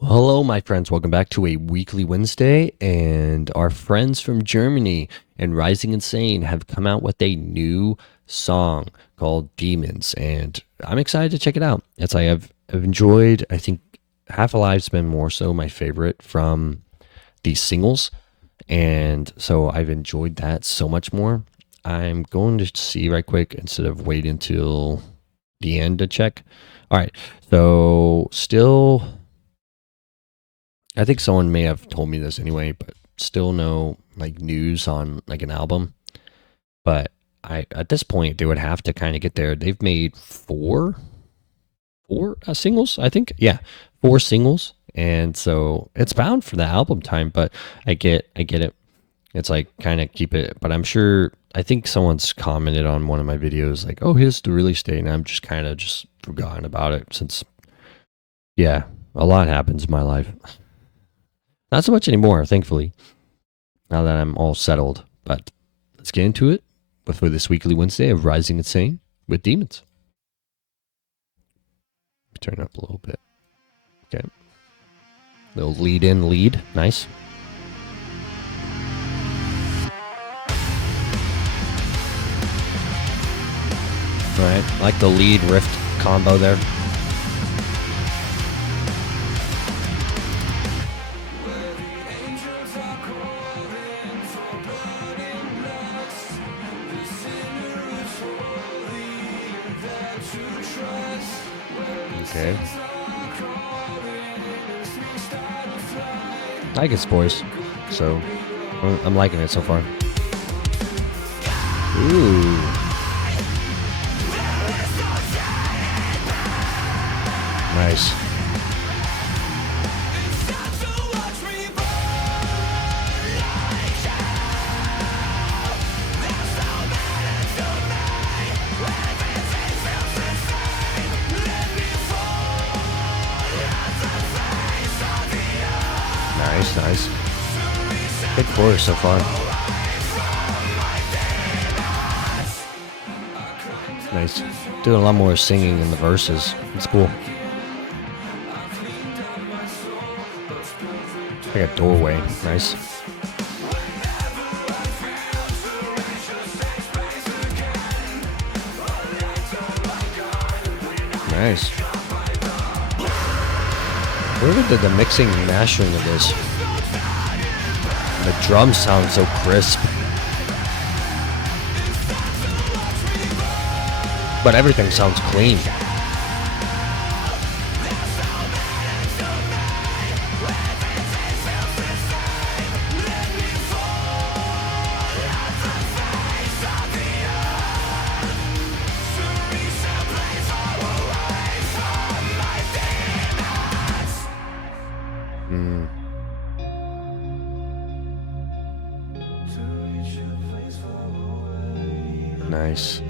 Well, hello, my friends. Welcome back to a weekly Wednesday. And our friends from Germany and Rising Insane have come out with a new song called Demons. And I'm excited to check it out. It's like I've enjoyed, I think Half Alive's been more so my favorite from these singles. And so I've enjoyed that so much more. I'm going to see right quick instead of wait until the end to check. All right. So still I think someone may have told me this anyway, but still no like news on like an album. But I at this point they would have to kind of get there. They've made four singles, I think. Yeah, four singles, and so it's bound for the album time. But I get it. It's like kind of keep it. But I'm sure I think someone's commented on one of my videos like, "Oh, here's the release date," and I'm just kind of just forgotten about it since yeah, a lot happens in my life. Not so much anymore, thankfully, now that I'm all settled. But let's get into it for this weekly Wednesday of Rising Insane with Demons. Turn it up a little bit. Okay. Little lead in lead. Nice. All right. I like the lead riff combo there. Okay. I like its voice, so I'm liking it so far. Ooh. Nice. Nice, nice. Good chorus so far. Nice. Doing a lot more singing in the verses. It's cool. Like a doorway. Nice. Nice. Whoever did the mixing and mastering of this, the drums sound so crisp. But everything sounds clean. Nice.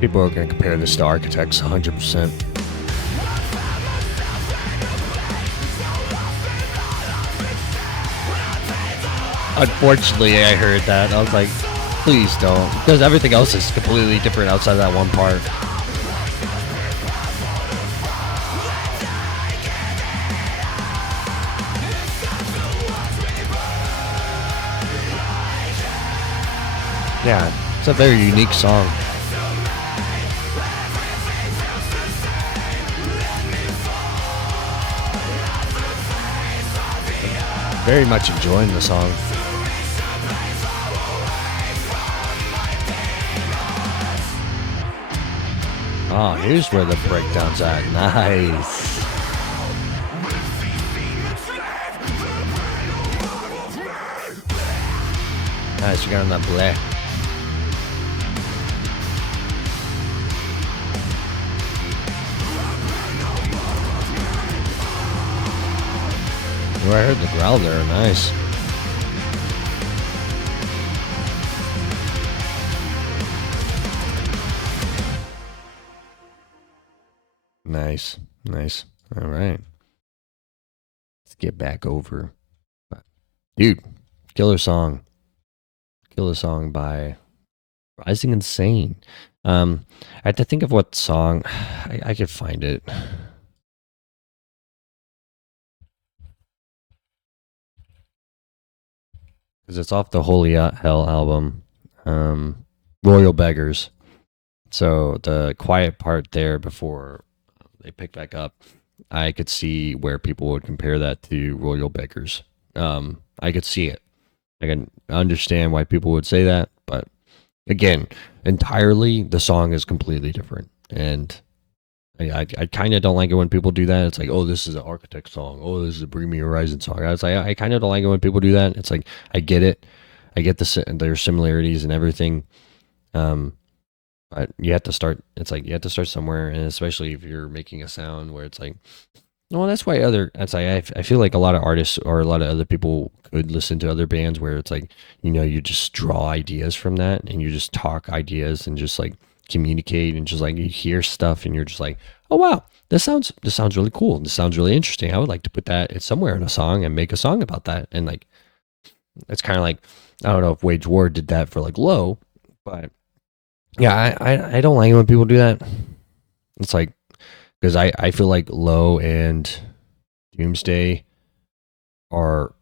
People are going to compare this to Architects 100%. Unfortunately, I heard that. I was like, please don't. Because everything else is completely different outside of that one part. Yeah, it's a very unique song. Very much enjoying the song. Oh, here's where the breakdown's at. Nice. Nice, you got on that black. Oh, I heard the growl there. Nice. Nice. Nice. All right. Let's get back over. Dude, killer song. Killer song by Rising Insane. I had to think of what song. I could find it because it's off the Holy Hell album, Royal Beggars. So the quiet part there before they pick back up, I could see where people would compare that to Royal Beggars. I could see it. I can understand why people would say that, but again, entirely the song is completely different, and I kind of don't like it when people do that. It's like, oh, this is an Architect song. Oh, this is a Bring Me Horizon song. I was like, I kind of don't like it when people do that. It's like, I get it. I get their similarities and everything. Um, but you have to start. It's like you have to start somewhere, and especially if you're making a sound where it's like, well, that's why other. That's like I feel like a lot of artists or a lot of other people could listen to other bands where it's like, you just draw ideas from that and you just talk ideas and just like communicate and just like you hear stuff and you're just like, oh wow, this sounds really cool. This sounds really interesting. I would like to put that somewhere in a song and make a song about that. And like it's kind of like, I don't know if Wage War did that for like Low, but yeah, I don't like it when people do that. It's like because I feel like Low and Doomsday are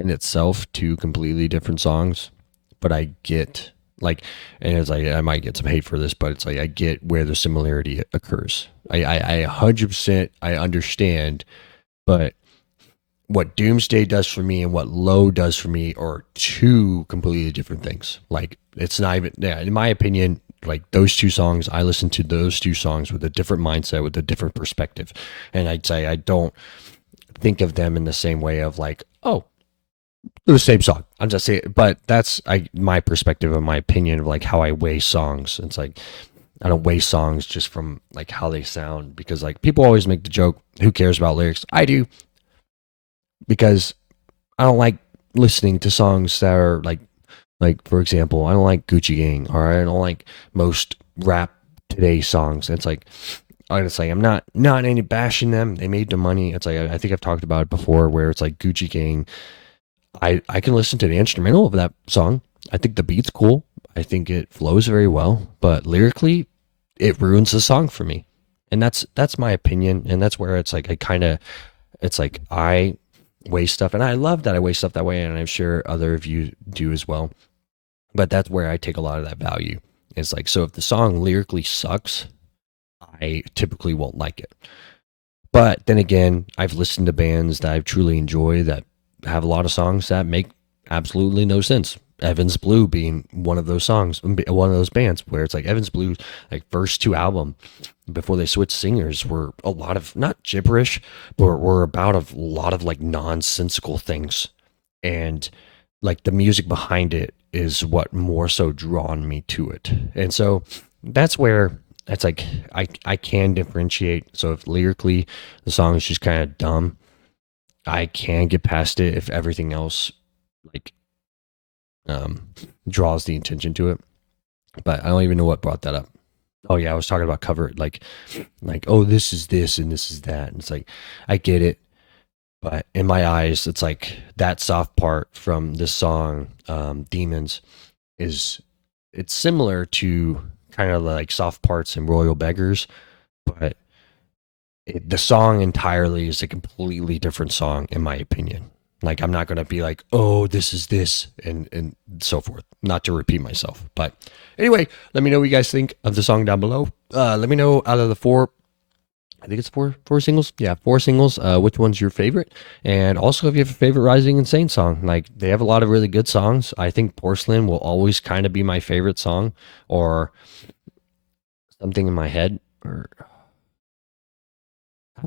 in itself two completely different songs, but I get like, and it's like I might get some hate for this, but it's like I get where the similarity occurs. I 100% I understand, but what Doomsday does for me and what Low does for me are two completely different things. Like it's not even, yeah, in my opinion, like those two songs, I listen to those two songs with a different mindset, with a different perspective, and I'd say I don't think of them in the same way of like, oh, the same song. I'm just saying, but that's my perspective and my opinion of like how I weigh songs. It's like I don't weigh songs just from like how they sound because like people always make the joke, who cares about lyrics? I do because I don't like listening to songs that are like for example, I don't like Gucci Gang or I don't like most rap today songs. It's like I'm not any bashing them. They made the money. It's like I think I've talked about it before where it's like Gucci Gang. I can listen to the instrumental of that song. I think the beat's cool. I think it flows very well, but lyrically, it ruins the song for me. And that's my opinion. And that's where it's like it's like I weigh stuff, and I love that I weigh stuff that way, and I'm sure other of you do as well. But that's where I take a lot of that value. It's like so if the song lyrically sucks, I typically won't like it. But then again, I've listened to bands that I truly enjoy that have a lot of songs that make absolutely no sense. Evans Blue being one of those songs, one of those bands where it's like Evans Blue's like first two album before they switched singers were a lot of not gibberish, but were about a lot of like nonsensical things, and like the music behind it is what more so drawn me to it, and so that's where it's like I can differentiate. So if lyrically the song is just kind of dumb, I can get past it if everything else like um draws the attention to it. But I don't even know what brought that up. Oh yeah, I was talking about cover like oh this is this and this is that. And it's like I get it, but in my eyes, it's like that soft part from this song, Demons, is it's similar to kind of like soft parts in Royal Beggars, but the song entirely is a completely different song in my opinion. Like I'm not gonna be like, oh, this is this and so forth. Not to repeat myself, but anyway, let me know what you guys think of the song down below. Let me know out of the four. I think it's four singles. Yeah, four singles. Which one's your favorite? And also, if you have a favorite Rising Insane song, like they have a lot of really good songs. I think Porcelain will always kind of be my favorite song, or something in my head, or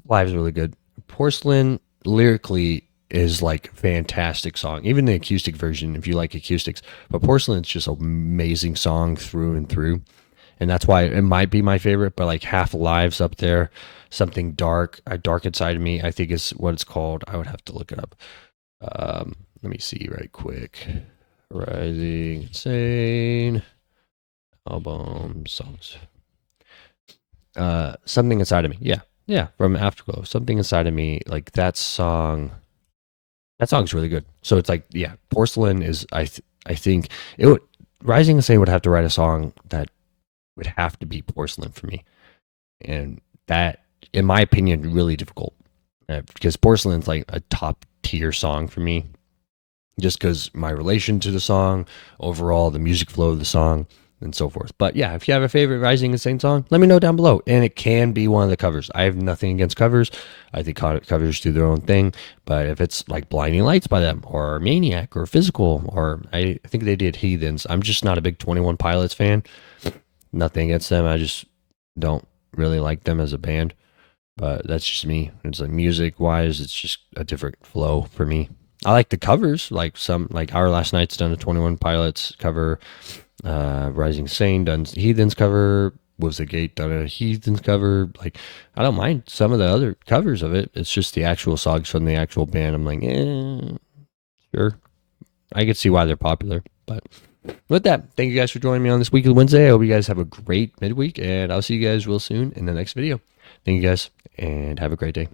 Live's really good. Porcelain lyrically is like fantastic song. Even the acoustic version, if you like acoustics. But Porcelain's just an amazing song through and through. And that's why it might be my favorite, but like Half Lives up there, something dark, dark inside of me, I think is what it's called. I would have to look it up. Let me see right quick. Rising Insane album songs. Something inside of me. Yeah. Yeah, from Afterglow. Something inside of me, like that song. That song's really good. So it's like, yeah, Porcelain is I think it would Rising Insane would have to write a song that would have to be Porcelain for me, and that, in my opinion, really difficult because Porcelain's like a top tier song for me, just because my relation to the song, overall the music flow of the song, and so forth. But yeah, if you have a favorite Rising Insane song, let me know down below. And it can be one of the covers. I have nothing against covers. I think covers do their own thing. But if it's like Blinding Lights by them, or Maniac, or Physical, or I think they did Heathens. I'm just not a big 21 Pilots fan. Nothing against them. I just don't really like them as a band. But that's just me. It's like music wise, it's just a different flow for me. I like the covers, like Our Last Night's done a 21 Pilots cover. Rising Sane done Heathens cover. Was the Gate done a Heathens cover? Like, I don't mind some of the other covers of it. It's just the actual songs from the actual band. I'm like, sure. I could see why they're popular. But with that, thank you guys for joining me on this Weekly Wednesday. I hope you guys have a great midweek, and I'll see you guys real soon in the next video. Thank you guys, and have a great day.